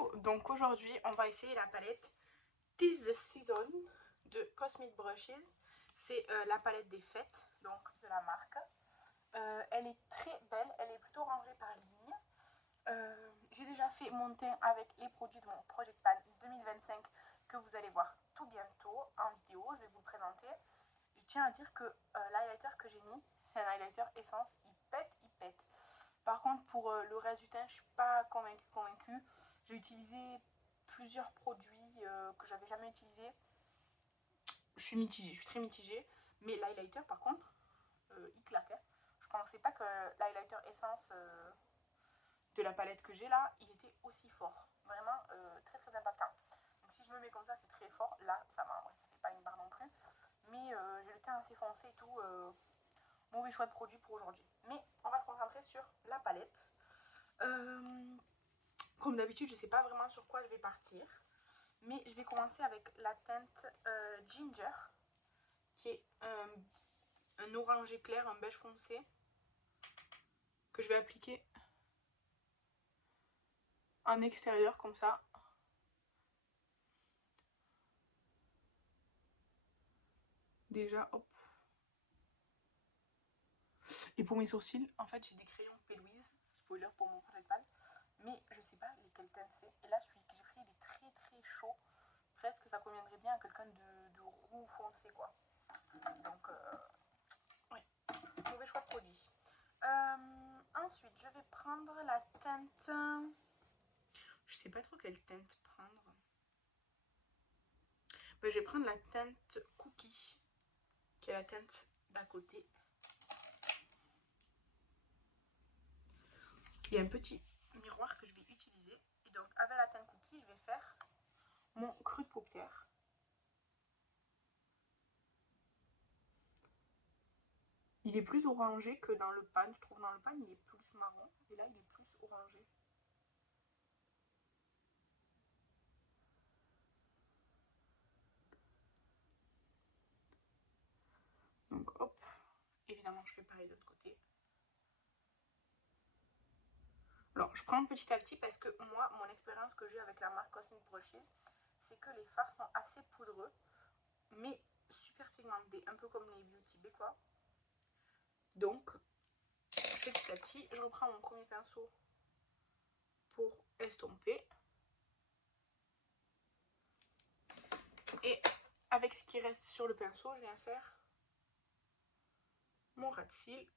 Coucou, donc aujourd'hui on va essayer la palette Tis the Season de Cosmic Brushes. C'est la palette des fêtes, donc de la marque. Elle est très belle, elle est plutôt rangée par ligne. J'ai déjà fait mon teint avec les produits de mon Project Pan 2025 que vous allez voir tout bientôt en vidéo, je vais vous le présenter. Je tiens à dire que l'highlighter que j'ai mis, c'est un highlighter essence, il pète, il pète. Par contre, pour le reste du teint, je suis pas convaincue. J'ai utilisé plusieurs produits que j'avais jamais utilisés. Je suis mitigée, je suis très mitigée. Mais l'highlighter, par contre, il claque. Hein. Je pensais pas que l'highlighter essence de la palette que j'ai là, il était aussi fort. Vraiment très très impactant. Donc si je me mets comme ça, c'est très fort. Là, ça va, ça fait pas une barre non plus. Mais j'ai le teint assez foncé et tout. Mauvais choix de produit pour aujourd'hui. Mais on va se concentrer sur la palette. Comme d'habitude, je ne sais pas vraiment sur quoi je vais partir. Mais je vais commencer avec la teinte Ginger, qui est un orangé clair, un beige foncé, que je vais appliquer en extérieur comme ça. Déjà, hop. Et pour mes sourcils, en fait, j'ai des crayons P-Louise, spoiler pour mon Project Pan, mais je sais pas lesquelles teintes c'est. Et là, celui que j'ai pris, il est très très chaud. Presque, ça conviendrait bien à quelqu'un de roux foncé, quoi. Donc, oui, mauvais choix de produit. Ensuite, je vais prendre la teinte... Je sais pas trop quelle teinte prendre. Je vais prendre la teinte Cookie, qui est la teinte d'à côté. Il y a un petit miroir que je vais utiliser. Et donc, avec la teinte Cookie, je vais faire mon creux de paupière. Il est plus orangé que dans le pan. Je trouve dans le pan, il est plus marron. Et là, il est plus orangé. Donc, hop. Évidemment, je fais pareil de l'autre côté. Alors, je prends petit à petit parce que moi, mon expérience que j'ai avec la marque Cosmic Brushes, c'est que les fards sont assez poudreux, mais super pigmentés, un peu comme les Beauty Bay, quoi. Donc, petit à petit, je reprends mon premier pinceau pour estomper. Et avec ce qui reste sur le pinceau, je viens faire mon ras de cils.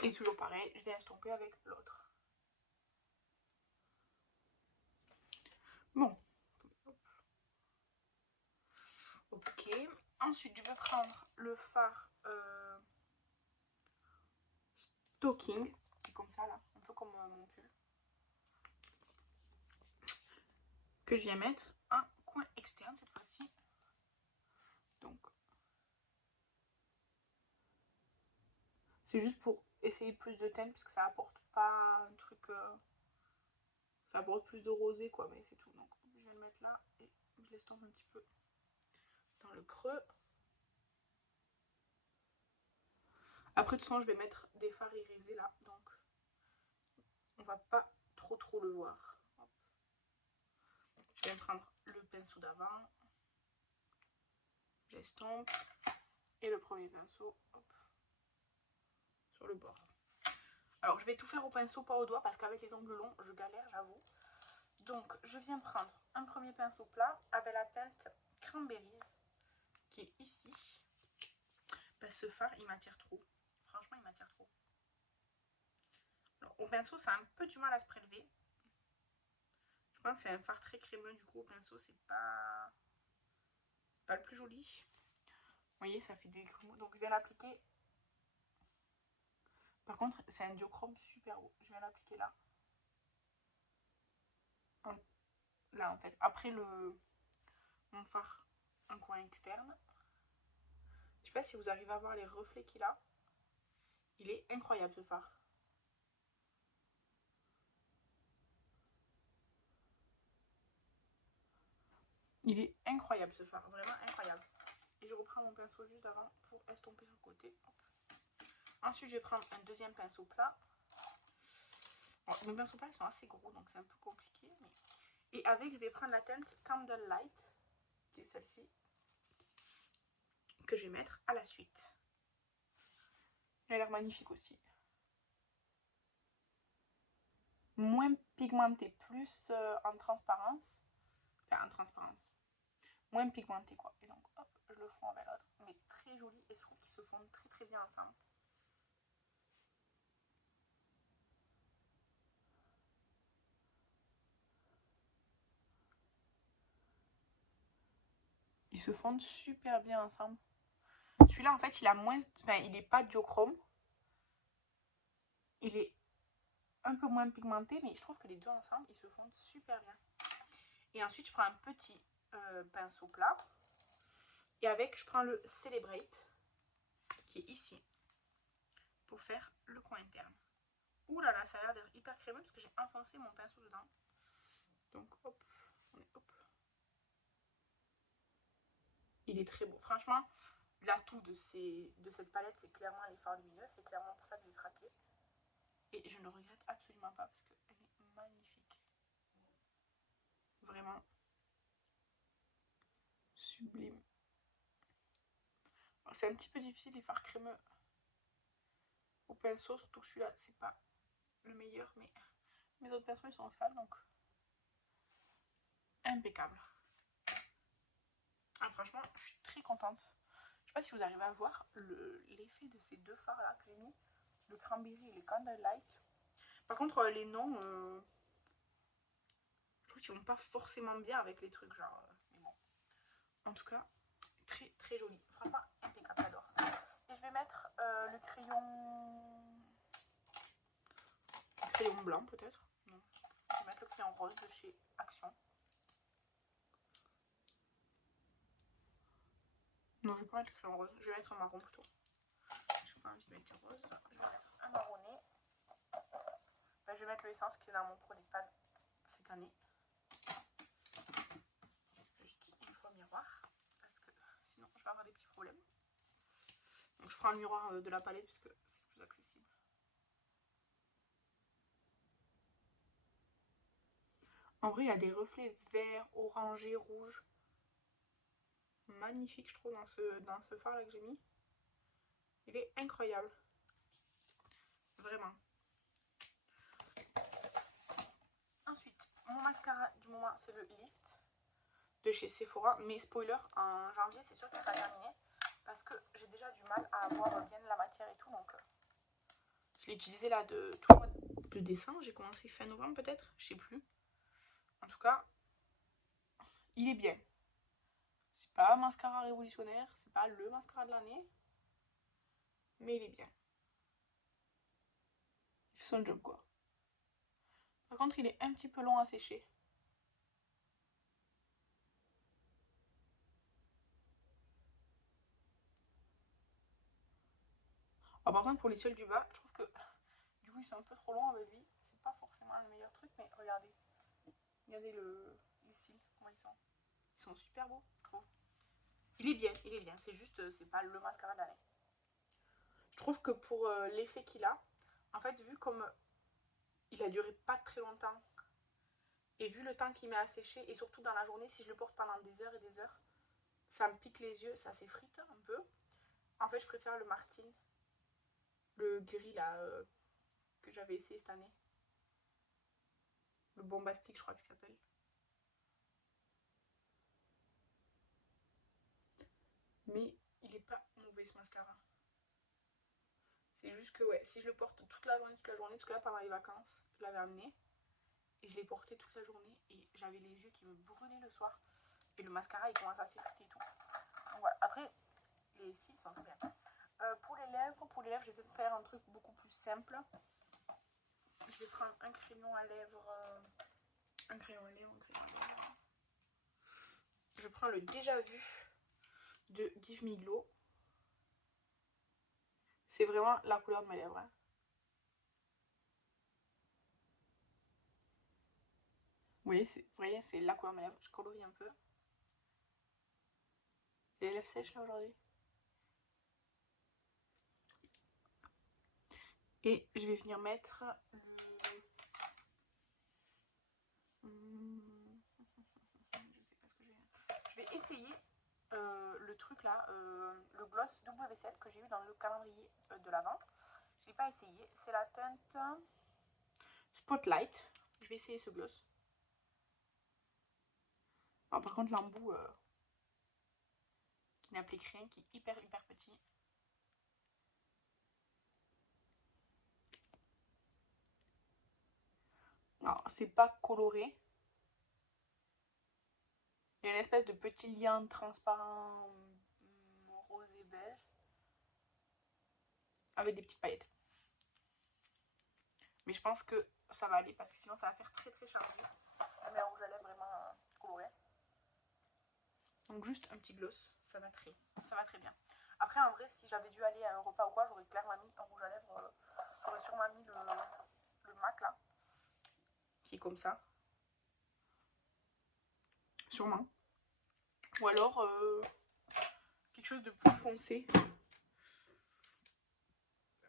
Et toujours pareil, je viens estomper avec l'autre. Bon. Ok. Ensuite, je vais prendre le fard Talking, qui est comme ça là, un peu comme mon pull. Que je viens mettre un coin externe cette fois-ci. Donc, c'est juste pour essayer plus de teint, parce que ça apporte pas un truc... ça apporte plus de rosé, quoi, mais c'est tout. Donc, je vais le mettre là et je l'estompe un petit peu dans le creux. Après, de toute façon, je vais mettre des fards irisés là, donc on va pas trop le voir. Hop. Je vais prendre le pinceau d'avant, j'estompe, et le premier pinceau, hop, sur le bord. Alors, je vais tout faire au pinceau, pas au doigt, parce qu'avec les ongles longs, je galère, j'avoue. Donc, je viens prendre un premier pinceau plat avec la teinte Cranberries, qui est ici. Parce que ce fard, il m'attire trop. Franchement, il m'attire trop. Alors, au pinceau, ça a un peu du mal à se prélever. Je pense que c'est un fard très crémeux, du coup, au pinceau, c'est pas le plus joli. Vous voyez, ça fait des grumeaux. Donc, je viens l'appliquer. Par contre, c'est un duochrome super haut. Je viens l'appliquer là. Là, en fait. Après mon fard, un coin externe. Je sais pas si vous arrivez à voir les reflets qu'il a. Il est incroyable, ce fard. Il est incroyable, ce fard. Vraiment incroyable. Et je reprends mon pinceau juste avant pour estomper sur le côté. Hop. Ensuite, je vais prendre un deuxième pinceau plat. Bon, mes pinceaux plats ils sont assez gros, donc c'est un peu compliqué. Mais... Et avec, je vais prendre la teinte Candlelight, qui est celle-ci, que je vais mettre à la suite. Elle a l'air magnifique aussi. Moins pigmenté, plus en transparence. Enfin, en transparence. Moins pigmenté, quoi. Et donc, hop, je le fonds avec l'autre. Mais très joli, et je trouve qu'ils se fondent très très bien ensemble. Ils se fondent super bien ensemble. Celui-là, en fait, il a moins... Enfin, il n'est pas duochrome. Il est un peu moins pigmenté, mais je trouve que les deux ensemble, ils se fondent super bien. Et ensuite, je prends un petit pinceau plat. Et avec, je prends le Celebrate, qui est ici, pour faire le coin interne. Ouh là là, ça a l'air d'être hyper crémeux parce que j'ai enfoncé mon pinceau dedans. Donc, hop, hop. Il est très beau. Franchement, l'atout de cette palette, c'est clairement les fards lumineux. C'est clairement pour ça que j'ai craqué. Et je ne regrette absolument pas parce qu'elle est magnifique. Vraiment sublime. C'est un petit peu difficile les fards crémeux au pinceau, surtout que celui-là, c'est pas le meilleur, mais mes autres pinceaux, ils sont sales, donc impeccable. Ah, franchement, je suis très contente. Je sais pas si vous arrivez à voir l'effet de ces deux fards là que j'ai mis, le Cranberry et le Candlelight. Par contre, les noms, je trouve qu'ils vont pas forcément bien avec les trucs genre. Mais bon. En tout cas, très très joli. Franchement, impeccable, j'adore. Et je vais mettre le crayon blanc peut-être. Non. Je vais mettre le crayon rose de chez Action. Non, je vais pas mettre le crayon rose, je vais mettre un marron plutôt. Je n'ai pas envie de mettre du rose. Je vais mettre un marronné. Ben, je vais mettre l'essence qui est dans mon produit pan cette année. Juste une fois miroir. Parce que sinon je vais avoir des petits problèmes. Donc je prends le miroir de la palette puisque c'est plus accessible. En vrai, il y a des reflets verts, orangés, rouges. Magnifique, je trouve, dans ce fard là que j'ai mis. Il est incroyable. Vraiment. Ensuite, mon mascara du moment, c'est le Lift de chez Sephora. Mais spoiler, en janvier, c'est sûr qu'il sera terminé. Parce que j'ai déjà du mal à avoir bien de la matière et tout. Donc, je l'ai utilisé là de tout le mois de décembre. J'ai commencé fin novembre peut-être, je sais plus. En tout cas, il est bien. C'est pas un mascara révolutionnaire, c'est pas le mascara de l'année. Mais il est bien. Il fait son job quoi. Par contre, il est un petit peu long à sécher. Alors, par contre, pour les cils du bas, je trouve que du coup, ils sont un peu trop longs avec lui. C'est pas forcément le meilleur truc, mais regardez. Regardez les cils, comment ils sont. Ils sont super beaux, je trouve. Il est bien, il est bien. C'est juste, c'est pas le mascara de l'année. Je trouve que pour l'effet qu'il a, en fait, vu comme il a duré pas très longtemps, et vu le temps qu'il met à sécher, et surtout dans la journée, si je le porte pendant des heures et des heures, ça me pique les yeux, ça s'effrite un peu. En fait, je préfère le Martin, le gris là, que j'avais essayé cette année. Le bombastique, je crois qu'il s'appelle. Mais il est pas mauvais ce mascara. C'est juste que ouais, si je le porte toute la journée, parce que là pendant les vacances, je l'avais amené et je l'ai porté toute la journée et j'avais les yeux qui me brûlaient le soir et le mascara il commence à s'effriter et tout. Donc voilà, après les cils sont très bien. Pour les lèvres, je vais peut-être faire un truc beaucoup plus simple. Je vais prendre un crayon à lèvres, un crayon à lèvres. Je prends le Déjà Vu de Give Me Glow. C'est vraiment la couleur de mes lèvres. Hein. Vous voyez, c'est la couleur de mes lèvres. Je colorie un peu. les lèvres sèches là aujourd'hui. Et je vais venir mettre je vais essayer le truc là, le gloss W7 que j'ai eu dans le calendrier de l'Avent. Je l'ai pas essayé, c'est la teinte Spotlight. Je vais essayer ce gloss. Alors, par contre l'embout qui n'applique rien, qui est hyper petit. Alors c'est pas coloré. Il y a une espèce de petit lien transparent rose et beige avec des petites paillettes. Mais je pense que ça va aller parce que sinon ça va faire très chargé. Mais en rouge à lèvres vraiment coloré. Donc juste un petit gloss, ça va très bien. Après en vrai si j'avais dû aller à un repas ou quoi, j'aurais clairement mis un rouge à lèvres. J'aurais sûrement mis le MAC là. Qui est comme ça. Sûrement. Ou alors quelque chose de plus foncé.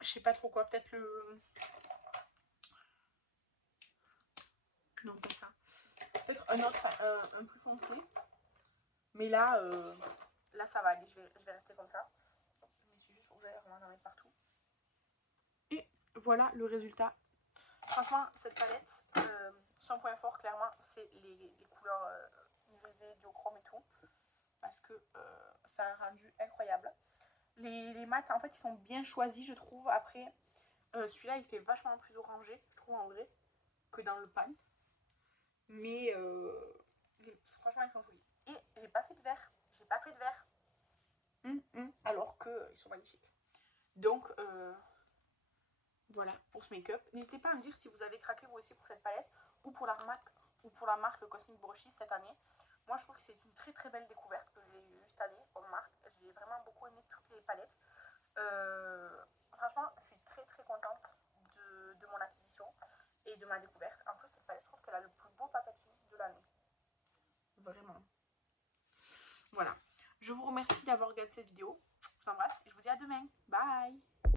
Je sais pas trop quoi, peut-être le... Non, pas ça. Peut-être un autre, un plus foncé. Mais là, là ça va aller, je vais rester comme ça. Mais c'est juste pour que j'aille vraiment en mettre partout. Et voilà le résultat. Franchement, cette palette, son point fort, clairement, c'est les couleurs irisées, duochrome et tout. Parce que ça a un rendu incroyable. Les mats, en fait, ils sont bien choisis, je trouve. Après, celui-là, il fait vachement plus orangé, je trouve, en vrai, que dans le pan. Mais franchement, ils sont jolis. Et j'ai pas fait de vert. Alors qu'ils sont magnifiques. Donc, voilà pour ce make-up. N'hésitez pas à me dire si vous avez craqué vous aussi pour cette palette ou pour la marque Cosmic Brushes cette année. Moi, je trouve que c'est une très belle découverte que j'ai eue cette année comme marque. J'ai vraiment beaucoup aimé toutes les palettes. Franchement, je suis très contente de mon acquisition et de ma découverte. En plus, cette palette, je trouve qu'elle a le plus beau packaging de l'année. Vraiment. Voilà. Je vous remercie d'avoir regardé cette vidéo. Je vous embrasse et je vous dis à demain. Bye!